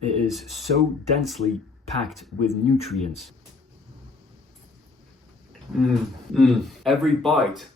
It is so densely packed with nutrients. Every bite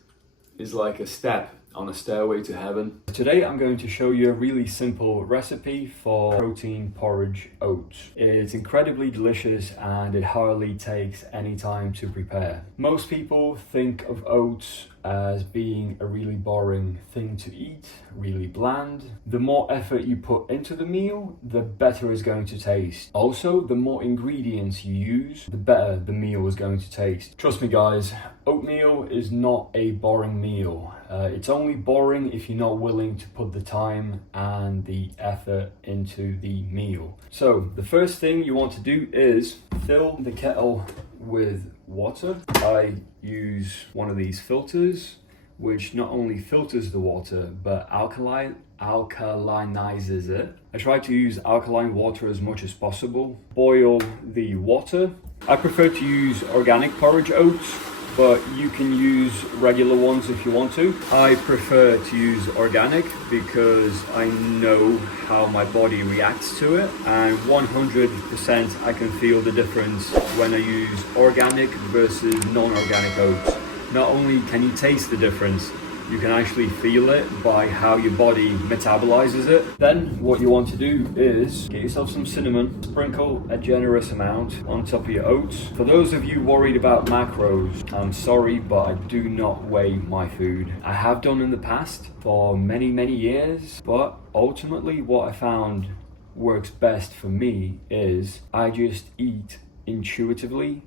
is like a step on a stairway to heaven. Today I'm going to show you a really simple recipe for protein porridge oats. It's incredibly delicious and it hardly takes any time to prepare. Most people think of oats as being a really boring thing to eat, really bland. The more effort you put into the meal, the better it's going to taste. Also, the more ingredients you use, the better the meal is going to taste. Trust me guys, oatmeal is not a boring meal. It's only boring if you're not willing to put the time and the effort into the meal. So the first thing you want to do is fill the kettle with water. I use one of these filters which not only filters the water but alkalinizes it. I try to use alkaline water as much as possible. Boil the water. I prefer to use organic porridge oats, but you can use regular ones if you want to. I prefer to use organic because I know how my body reacts to it, and 100% I can feel the difference when I use organic versus non-organic oats. Not only can you taste the difference, you can actually feel it by how your body metabolizes it. Then what you want to do is get yourself some cinnamon, sprinkle a generous amount on top of your oats. For those of you worried about macros, I'm sorry, but I do not weigh my food. I have done in the past for many years, but ultimately what I found works best for me is I just eat intuitively.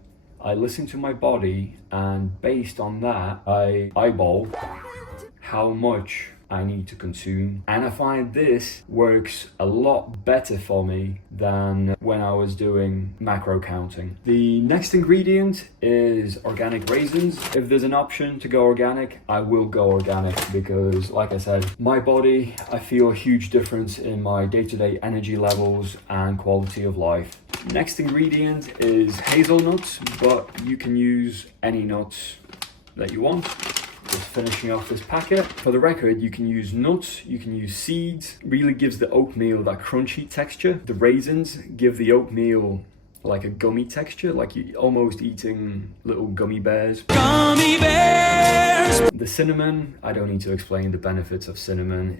I listen to my body, and based on that, I eyeball how much I need to consume. And I find this works a lot better for me than when I was doing macro counting. The next ingredient is organic raisins. If there's an option to go organic, I will go organic because, like I said, my body, I feel a huge difference in my day-to-day energy levels and quality of life. Next ingredient is hazelnuts, but you can use any nuts that you want. Just finishing off this packet. For the record, you can use nuts, you can use seeds. Really gives the oatmeal that crunchy texture. The raisins give the oatmeal like a gummy texture, like you're almost eating little gummy bears. Gummy bears! The cinnamon, I don't need to explain the benefits of cinnamon.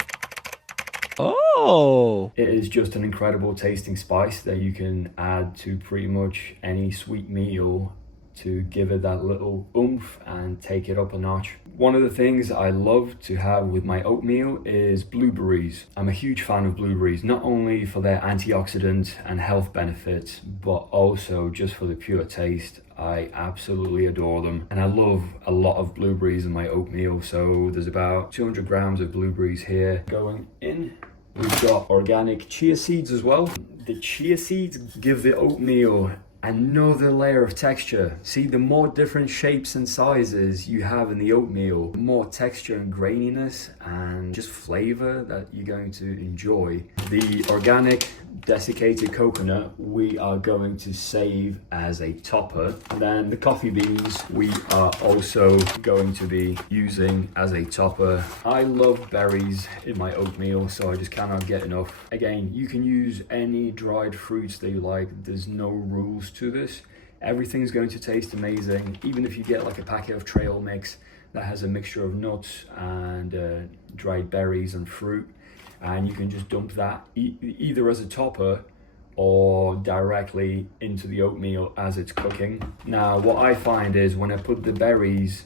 Oh! It is just an incredible tasting spice that you can add to pretty much any sweet meal to give it that little oomph and take it up a notch. One of the things I love to have with my oatmeal is blueberries. I'm a huge fan of blueberries, not only for their antioxidant and health benefits, but also just for the pure taste. I absolutely adore them. And I love a lot of blueberries in my oatmeal. So there's about 200 grams of blueberries here going in. We've got organic chia seeds as well. The chia seeds give the oatmeal another layer of texture. See, the more different shapes and sizes you have in the oatmeal, the more texture and graininess and just flavor that you're going to enjoy. The organic desiccated coconut we are going to save as a topper. And then the coffee beans we are also going to be using as a topper. I love berries in my oatmeal, so I just cannot get enough. Again, you can use any dried fruits that you like. There's no rules to this. Everything's going to taste amazing. Even if you get like a packet of trail mix that has a mixture of nuts and dried berries and fruit, and you can just dump that either as a topper or directly into the oatmeal as it's cooking. Now what I find is when I put the berries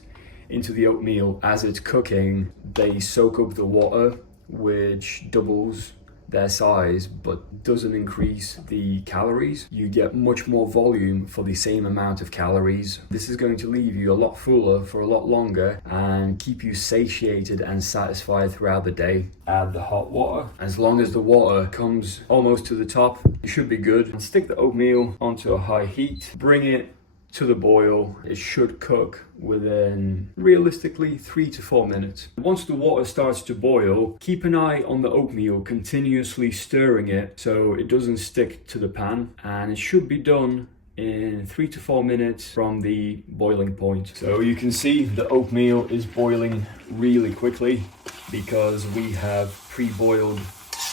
into the oatmeal as it's cooking, they soak up the water, which doubles their size but doesn't increase the calories. You get much more volume for the same amount of calories. This is going to leave you a lot fuller for a lot longer and keep you satiated and satisfied throughout the day. Add the hot water. As long as the water comes almost to the top, you should be good. And stick the oatmeal onto a high heat. Bring it to the boil. It should cook within realistically 3 to 4 minutes. Once the water starts to boil, keep an eye on the oatmeal, continuously stirring it so it doesn't stick to the pan, and it should be done in 3 to 4 minutes from the boiling point. So you can see the oatmeal is boiling really quickly. because we have pre-boiled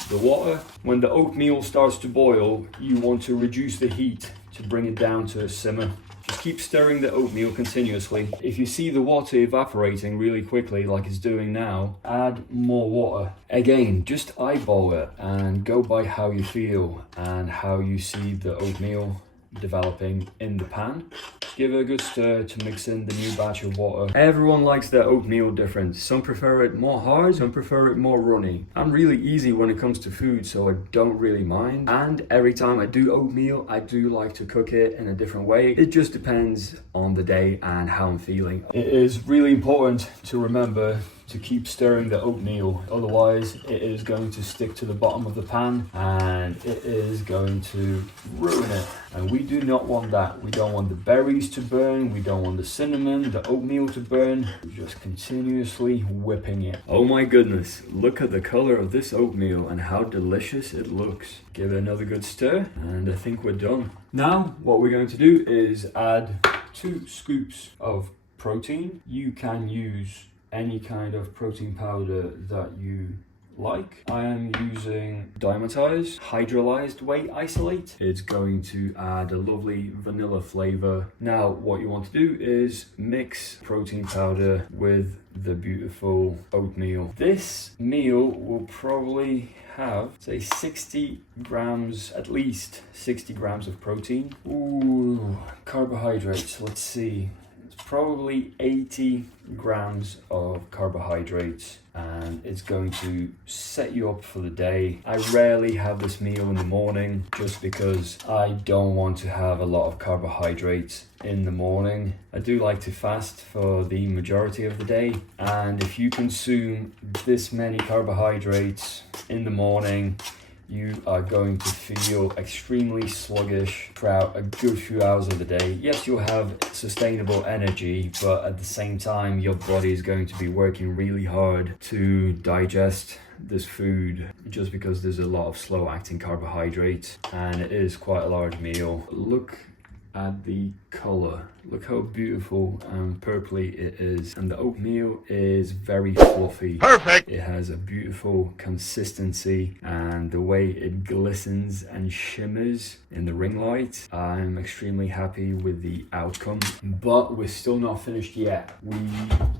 the water. When the oatmeal starts to boil, you want to reduce the heat to bring it down to a simmer. Just keep stirring the oatmeal continuously. If you see the water evaporating really quickly, like it's doing now, add more water. Again, just eyeball it and go by how you feel and how you see the oatmeal developing in the pan. Give it a good stir to mix in the new batch of water. Everyone likes their oatmeal different. Some prefer it more hard, some prefer it more runny. I'm really easy when it comes to food, so I don't really mind. And every time I do oatmeal, I do like to cook it in a different way. It just depends on the day and how I'm feeling. It is really important to remember to keep stirring the oatmeal, otherwise it is going to stick to the bottom of the pan and it is going to ruin it, and we do not want that. We don't want the berries to burn, we don't want the cinnamon, the oatmeal to burn. We're just continuously whipping it. Oh my goodness, look at the color of this oatmeal and how delicious it looks. Give it another good stir and I think we're done. Now what we're going to do is add 2 scoops of protein. You can use any kind of protein powder that you like. I am using Diamatize hydrolyzed whey isolate. It's going to add a lovely vanilla flavor. Now what you want to do is mix protein powder with the beautiful oatmeal. This meal will probably have, say, 60 grams, at least 60 grams of protein. Ooh, carbohydrates, let's see. Probably 80 grams of carbohydrates, and it's going to set you up for the day. I rarely have this meal in the morning just because I don't want to have a lot of carbohydrates in the morning. I do like to fast for the majority of the day, and if you consume this many carbohydrates in the morning, you are going to feel extremely sluggish throughout a good few hours of the day. Yes, you'll have sustainable energy, but at the same time, your body is going to be working really hard to digest this food just because there's a lot of slow acting carbohydrates and it is quite a large meal. Look at the color. Look how beautiful and purpley it is, and the oatmeal is very fluffy. Perfect. It has a beautiful consistency, and the way it glistens and shimmers in the ring light, I'm extremely happy with the outcome. But we're still not finished yet. We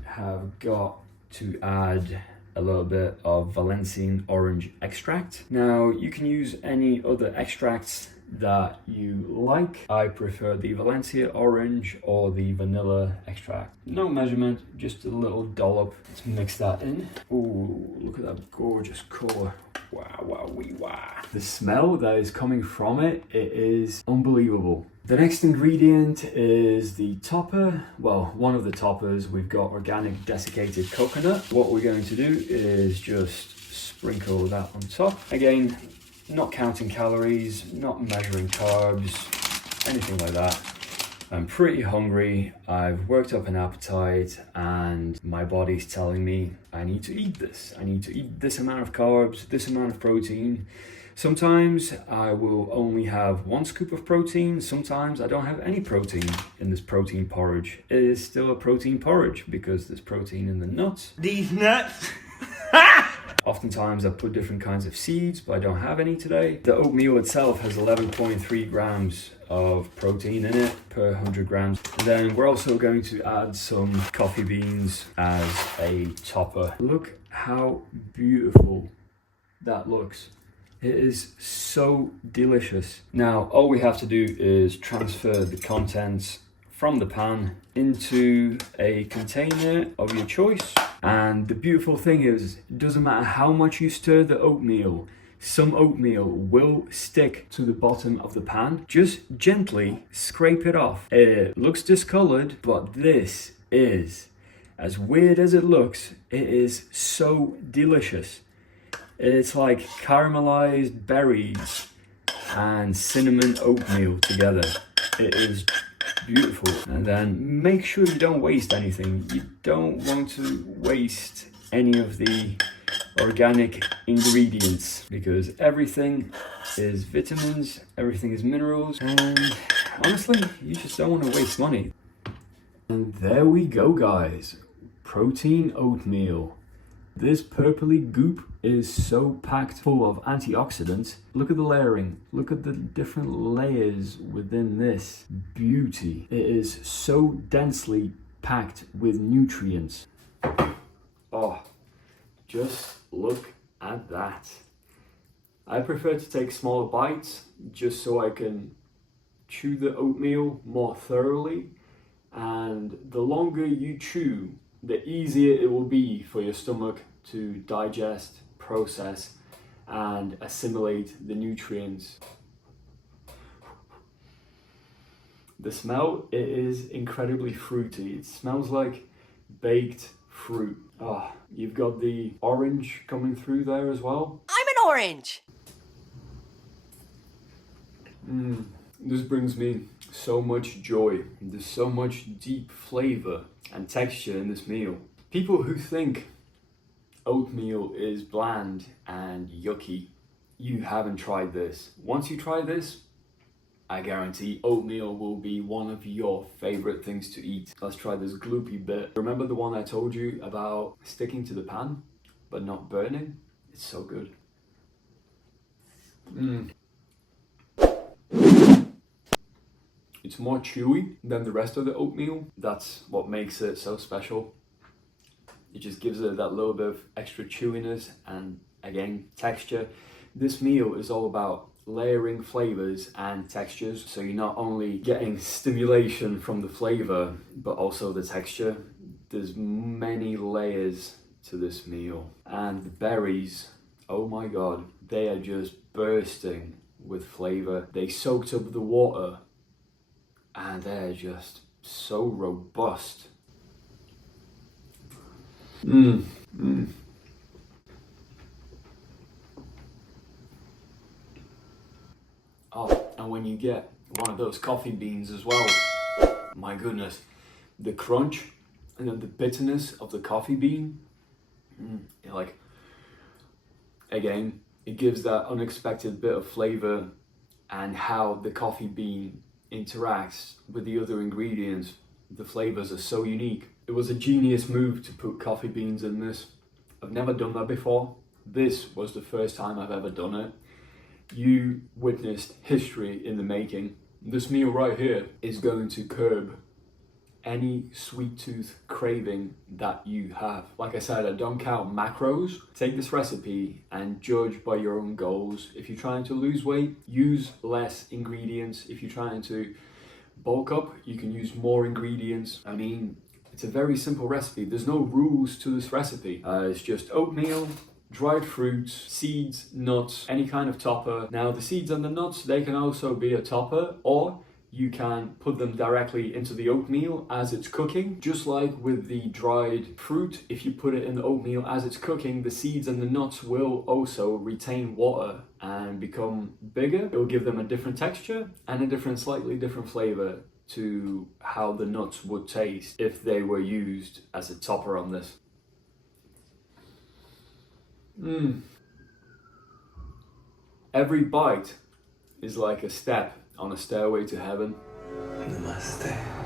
have got to add a little bit of Valencian orange extract. Now you can use any other extracts that you like. I prefer the Valencia orange or the vanilla extract. No measurement, just a little dollop. Let's mix that in. Ooh, look at that gorgeous color. Wow, wow, wee, wow. The smell that is coming from it, it is unbelievable. The next ingredient is the topper. Well, one of the toppers. We've got organic desiccated coconut. What we're going to do is just sprinkle that on top. Again, not counting calories, not measuring carbs, anything like that. I'm pretty hungry, I've worked up an appetite, and my body's telling me I need to eat this. I need to eat this amount of carbs, this amount of protein. Sometimes I will only have 1 scoop of protein, sometimes I don't have any protein in this protein porridge. It is still a protein porridge because there's protein in the nuts. These nuts! Oftentimes I put different kinds of seeds, but I don't have any today. The oatmeal itself has 11.3 grams of protein in it per 100 grams. And then we're also going to add some coffee beans as a topper. Look how beautiful that looks. It is so delicious. Now, all we have to do is transfer the contents from the pan into a container of your choice. And the beautiful thing is, it doesn't matter how much you stir the oatmeal, some oatmeal will stick to the bottom of the pan. Just gently scrape it off. It looks discolored, but this is, as weird as it looks, it is so delicious. It's like caramelized berries and cinnamon oatmeal together. It is beautiful. And then make sure you don't waste anything. You don't want to waste any of the organic ingredients because everything is vitamins, everything is minerals, and honestly, you just don't want to waste money. And there we go, guys. Protein oatmeal. This purpley goop is so packed full of antioxidants. Look at the layering. Look at the different layers within this. Beauty. It is so densely packed with nutrients. Oh, just look at that. I prefer to take smaller bites just so I can chew the oatmeal more thoroughly, and the longer you chew, the easier it will be for your stomach to digest, process, and assimilate the nutrients. The smell, it is incredibly fruity. It smells like baked fruit. Oh, you've got the orange coming through there as well. I'm an orange! This brings me so much joy. There's so much deep flavor and texture in this meal. People who think oatmeal is bland and yucky, you haven't tried this. Once you try this, I guarantee oatmeal will be one of your favorite things to eat. Let's try this gloopy bit. Remember the one I told you about sticking to the pan but not burning? It's so good. It's more chewy than the rest of the oatmeal. That's what makes it so special. It just gives it that little bit of extra chewiness and, again, texture. This meal is all about layering flavors and textures, so you're not only getting stimulation from the flavor but also the texture. There's many layers to this meal, and the berries, oh my god, they are just bursting with flavor. They soaked up the water and they're just so robust. Oh, and when you get one of those coffee beans as well, my goodness, the crunch and then the bitterness of the coffee bean, like, again, it gives that unexpected bit of flavor, and how the coffee bean interacts with the other ingredients. The flavors are so unique. It was a genius move to put coffee beans in this. I've never done that before. This was the first time I've ever done it. You witnessed history in the making. This meal right here is going to curb any sweet tooth craving that you have. Like I said, I don't count macros. Take this recipe and judge by your own goals. If you're trying to lose weight, use less ingredients. If you're trying to bulk up, you can use more ingredients. I mean, it's a very simple recipe. There's no rules to this recipe. It's just oatmeal, dried fruits, seeds, nuts, any kind of topper. Now the seeds and the nuts, they can also be a topper, or you can put them directly into the oatmeal as it's cooking. Just like with the dried fruit, if you put it in the oatmeal as it's cooking, the seeds and the nuts will also retain water and become bigger. It will give them a different texture and a slightly different flavor to how the nuts would taste if they were used as a topper on this. Every bite is like a step on a stairway to heaven. Namaste.